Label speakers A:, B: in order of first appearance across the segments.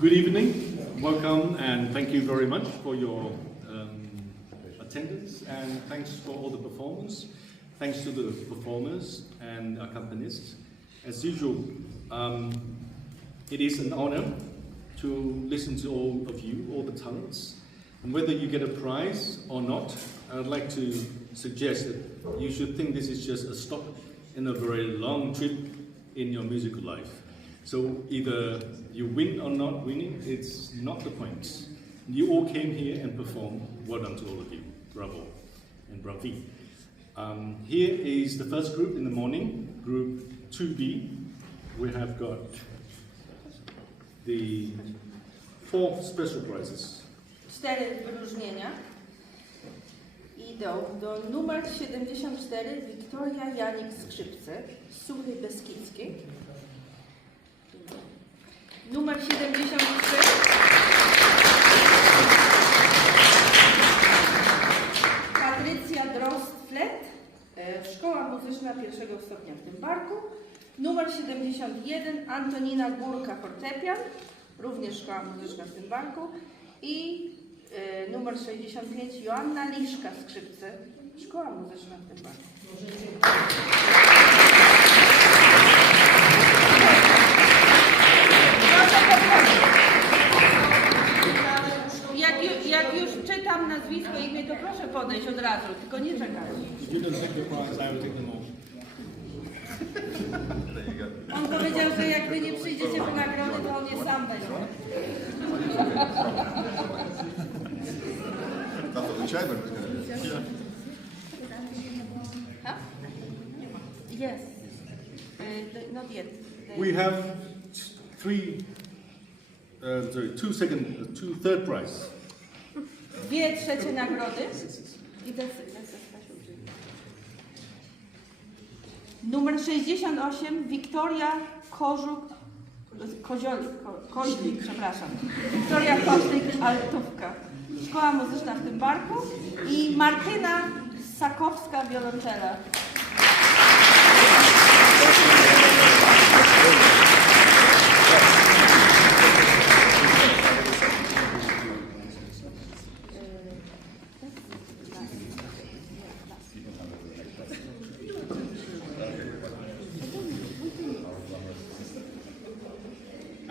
A: Good evening, welcome, and thank you very much for your um, attendance, and thanks for all the performance. Thanks to the performers and accompanists. As usual, um, it is an honor to listen to all of you, all the talents. And whether you get a prize or not, I'd like to suggest that you should think this is just a stop in a very long trip in your musical life. So either you win or not winning, it's not the point. You all came here and performed. Well done to all of you. Bravo and bravi. Um, here is the first group in the morning, group 2B. We have got the four special prizes.
B: Cztery wyróżnienia idą do numer 74 Wiktoria Janik Skrzypce z Suchej Beskidzkiej. Numer 73 Patrycja Drost-Flet, e, Szkoła Muzyczna pierwszego stopnia w tym barku. Numer 71 Antonina Górka Fortepian, również Szkoła Muzyczna w tym barku. I e, numer 65 Joanna Liszka Skrzypce, Szkoła Muzyczna w tym barku. Proszę podchodzić. Jak, ju- jak już czytam nazwisko, imię, to proszę podejść od razu, tylko nie czekać.
A: If you don't take the prize, I will take them all.
B: On powiedział, że jak wy nie przyjdziecie po nagrody, to on je sam weźmie.
C: That's what the chairman was going to do.
B: Ha? Yes. Uh, not yet.
A: We have three, uh, sorry, two second, two third prize.
B: Dwie trzecie nagrody. I that's, that's a special treat. Numer 68 Wiktoria Kożuk Koziolik, ko, Koźlik, przepraszam. Wiktoria Koźlik Altówka. Szkoła Muzyczna w tym barku i Martyna Sakowska wiolonczela.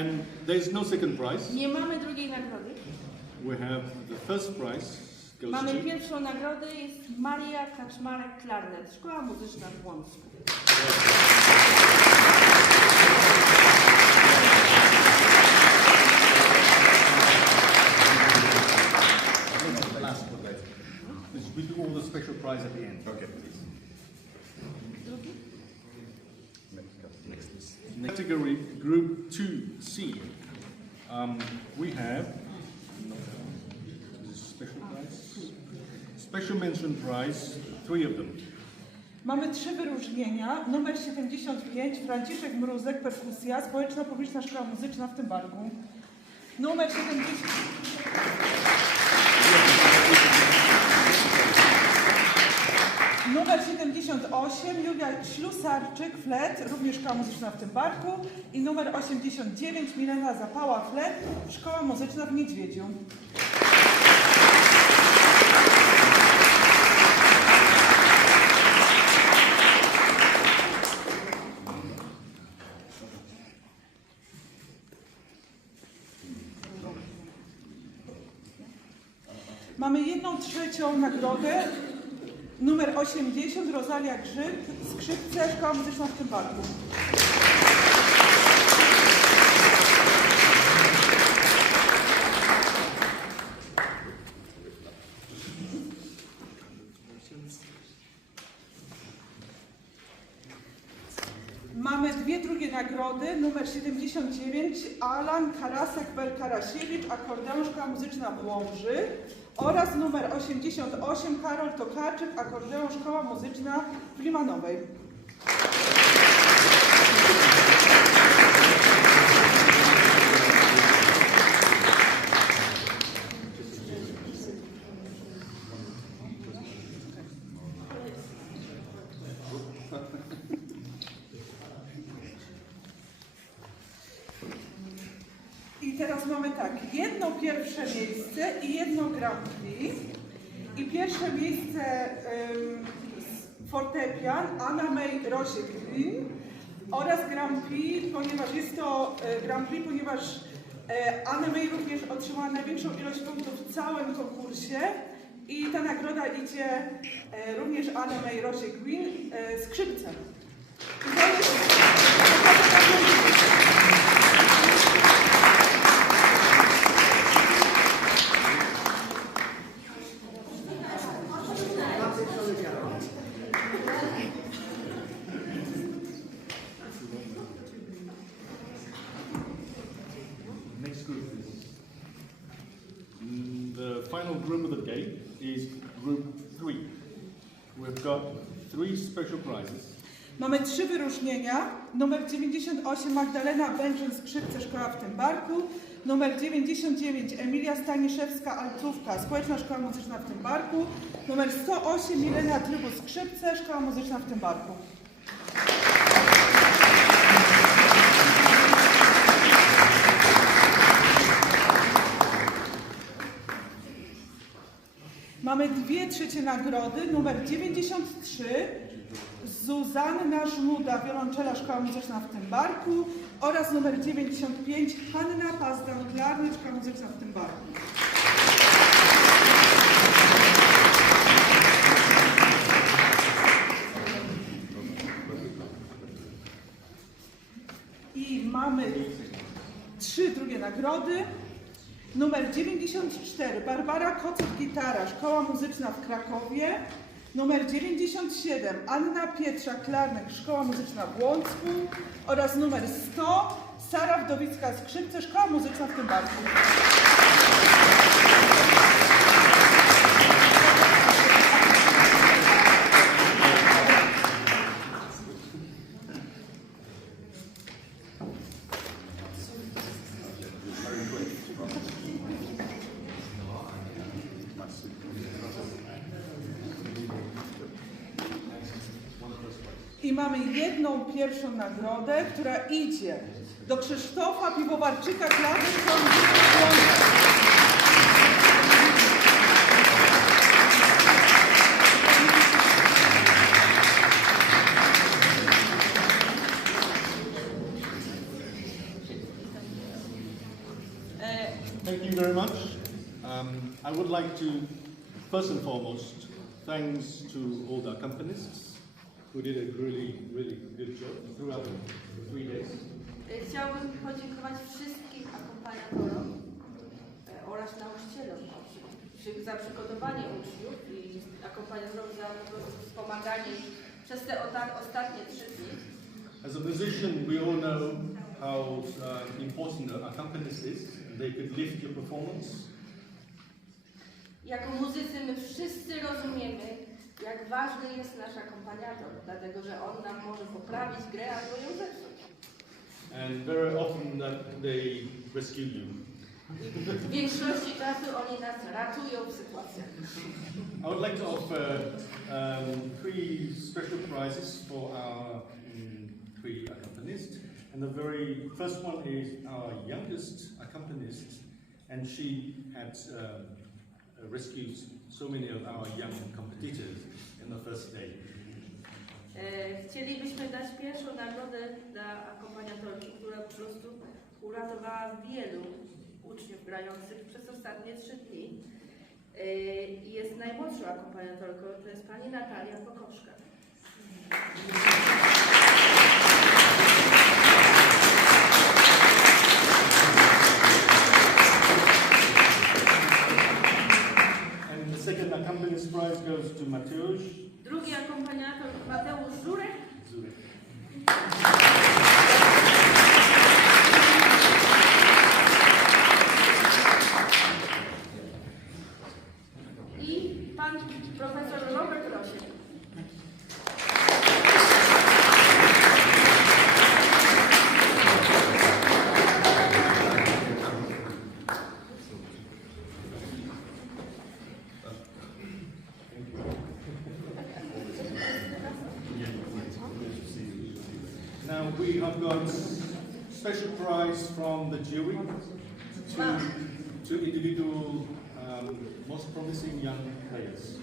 A: And there's no second prize.
B: Nie mamy drugiej nagrody.
A: We have the first prize goes
B: Mamy
A: to
B: pierwszą nagrodę, jest Maria Kaczmarek Klarnet, Szkoła Muzyczna w Łącku.
C: Last one later.
A: we do all the special prize at the end.
C: Okay, please. Next, next.
A: Category Group 2C. Um, we have special prize, special mention prize, three of them.
D: Mamy trzy wyróżnienia. Numer 75 Franciszek Mruzek, perkusja, Społeczno-Publiczna Szkoła Muzyczna w tym barku. Numer 70... Numer 78 Julia Ślusarczyk, flet, również Szkoła Muzyczna w tym barku. I numer 89 Milena Zapała, flet, Szkoła Muzyczna w Niedźwiedziu. Mamy jedną trzecią nagrodę. Numer 80 Rosalia Grzyb, skrzypce, Szkoła Muzyczna w tym barku. Mamy dwie drugie nagrody. Numer 79 Alan Karasek Belkarasiewicz, akordeon Szkoła Muzyczna w Łomży oraz numer 88 Karol Tokarczyk, akordeon Szkoła Muzyczna w Limanowej. Pierwsze miejsce i jedno Grand Prix. I pierwsze miejsce fortepian Anna May Rosiek Green oraz Grand Prix, ponieważ jest to e, Grand Prix, ponieważ e, Anna May również otrzymała największą ilość punktów w całym konkursie. I ta nagroda idzie e, również Anna May Rosiek Green e, skrzypcem. I to jest
A: group is. Mm, The final of the day is group three. We've got three special prizes.
D: Mamy trzy wyróżnienia. Numer 98 Magdalena Bężyn Skrzypce Szkoła w Tymbarku. Numer 99 Emilia Staniszewska Altówka Społeczna Szkoła Muzyczna w Tymbarku. Numer 108 Milena Trybus Skrzypce Szkoła Muzyczna w Tymbarku. Mamy dwie trzecie nagrody. Numer 93 Zuzanna Żmuda, wiolonczela Szkoła Muzyczna w Tymbarku oraz numer 95 Hanna Pazdan, klarnet Szkoła Muzyczna w Tymbarku. I mamy trzy drugie nagrody. Numer 94 Barbara Koców Gitara, Szkoła Muzyczna w Krakowie. Numer 97 Anna Pietrza Klarnek, Szkoła Muzyczna w Łącku. Oraz numer 100 Sara Wdowicka Skrzypce, Szkoła Muzyczna w Tymbarku. I mamy jedną pierwszą nagrodę, która idzie do Krzysztofa Piwowarczyka Łącku.
A: Thank you very much. Um, I would like to, first and foremost, thanks to all the accompanists who did a really, really good job throughout the three days.
B: E, Chciałabym podziękować wszystkim akompaniatorom e, oraz nauczycielom za przygotowanie uczniów i akompaniatorom za po prostu wspomaganie ich przez te ostatnie trzy dni.
A: As a musician, we all know how uh, important an accompanist is. They could lift your performance.
B: Jako muzycy my wszyscy rozumiemy, jak ważny jest nasz akompaniator, dlatego że on nam może poprawić grę albo ją zepsuć.
A: And very often that they rescue you.
B: W większości czasu oni nas ratują w sytuacjach.
A: I would like to offer um, three special prizes for our um, three accompanists. And the very first one is our youngest accompanyist, and she had um, rescued so many of our young competitors in the first day.
B: E, Chcielibyśmy dać pierwszą nagrodę dla akompaniatorki, która po prostu uratowała wielu uczniów grających przez ostatnie trzy dni. E, I jest najmłodszą akompaniatorką, to jest pani Natalia Pokoszka.
A: Zurek. Special prize from the jury. individual um, most promising young players.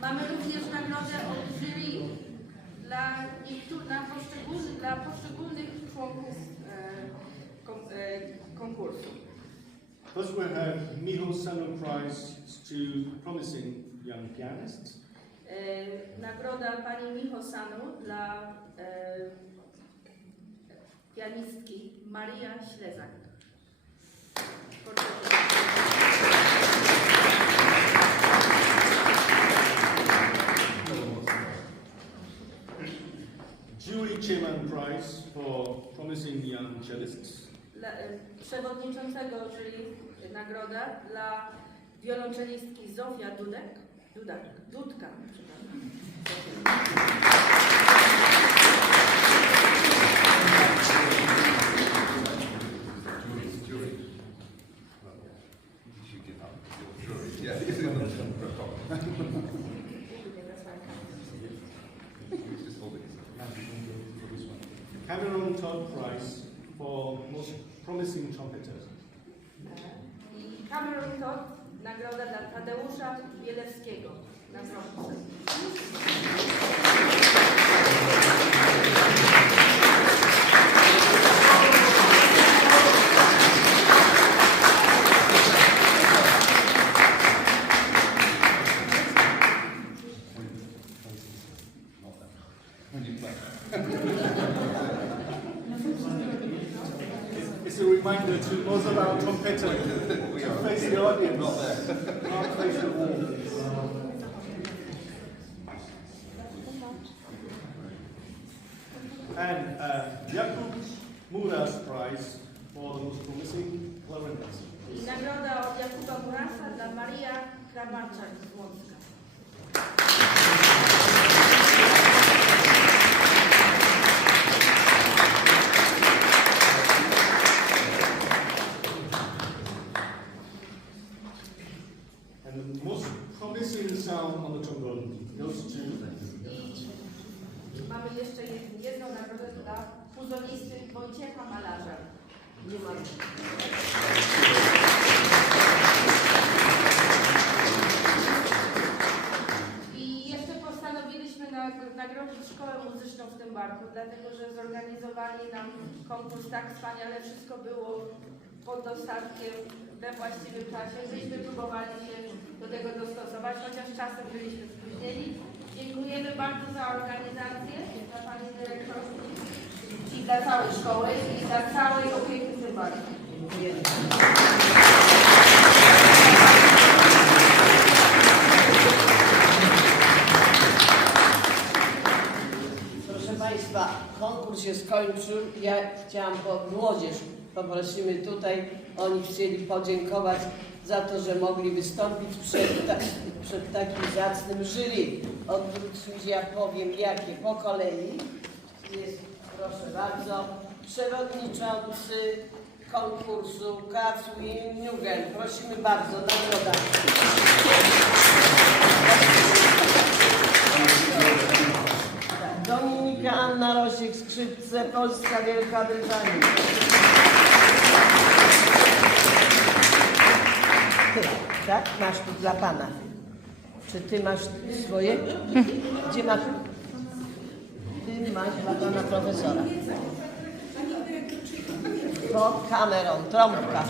B: Mamy również nagrodę od jury dla, niektórych, dla, poszczególnych, dla poszczególnych członków e, kon, e, konkursu.
A: First we have Miho Sano Prize to promising young pianists.
B: E, nagroda pani Micho Sanu dla e, pianistki Maria Ślezak.
A: Julie Chairman Prize for promising young cellists.
B: Dla, e, przewodniczącego, czyli nagroda dla wiolonczelistki Zofia Dudek, Dudak, Dudka, przepraszam.
A: And uh, Jakub Muras Prize for the most promising clarinetist.
B: I nagroda od Jakuba Murasa dla Maria Kramarczak z Łącka.
A: And the most promising sound on the trombone goes to
B: mamy jeszcze jed- jedną nagrodę dla puzonisty Wojciecha Malarza. Nie ma. I jeszcze postanowiliśmy nag- nagrodzić Szkołę Muzyczną w tym barku, dlatego że zorganizowali nam konkurs tak wspaniale, wszystko było pod dostatkiem we właściwym czasie. Myśmy próbowali się do tego dostosować, chociaż czasem byliśmy spóźnieni. Dziękujemy bardzo za organizację, dla Pani Dyrektor i dla całej szkoły i dla całej opieki barku.
E: Proszę Państwa, konkurs się skończył. Ja chciałam, bo młodzież poprosimy tutaj, oni chcieli podziękować za to, że mogli wystąpić przed, ta, przed takim zacnym jury. Odwróćmy, ja powiem jakie po kolei. Jest, proszę bardzo, przewodniczący konkursu Kacwin Nugel. Prosimy bardzo, nagroda. Dominika Anna Rosiek, skrzypce, Polska, Wielka Brytania. Tak? Masz tu dla Pana. Czy Ty masz swoje? Gdzie masz? Ty masz dla Pana profesora. To kamerą, trąbka.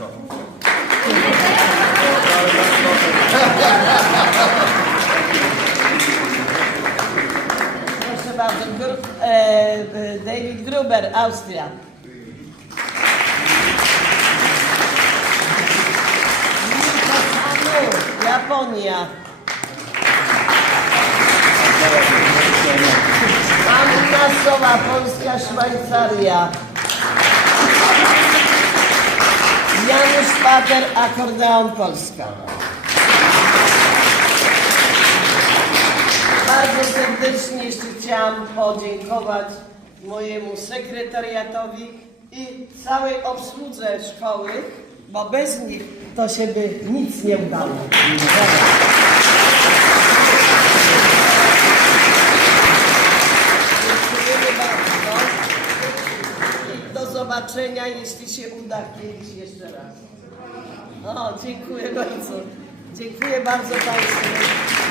E: Proszę bardzo, Gru, e, e, David Gruber, Austria. Japonia. Anna Sowa, Polska, Szwajcaria. Janusz Pater, akordeon Polska. Bardzo serdecznie jeszcze chciałam podziękować mojemu sekretariatowi i całej obsłudze szkoły, bo bez nich to się by nic nie udało. zobaczenia, jeśli się uda kiedyś jeszcze raz. O, dziękuję bardzo. Dziękuję bardzo Państwu.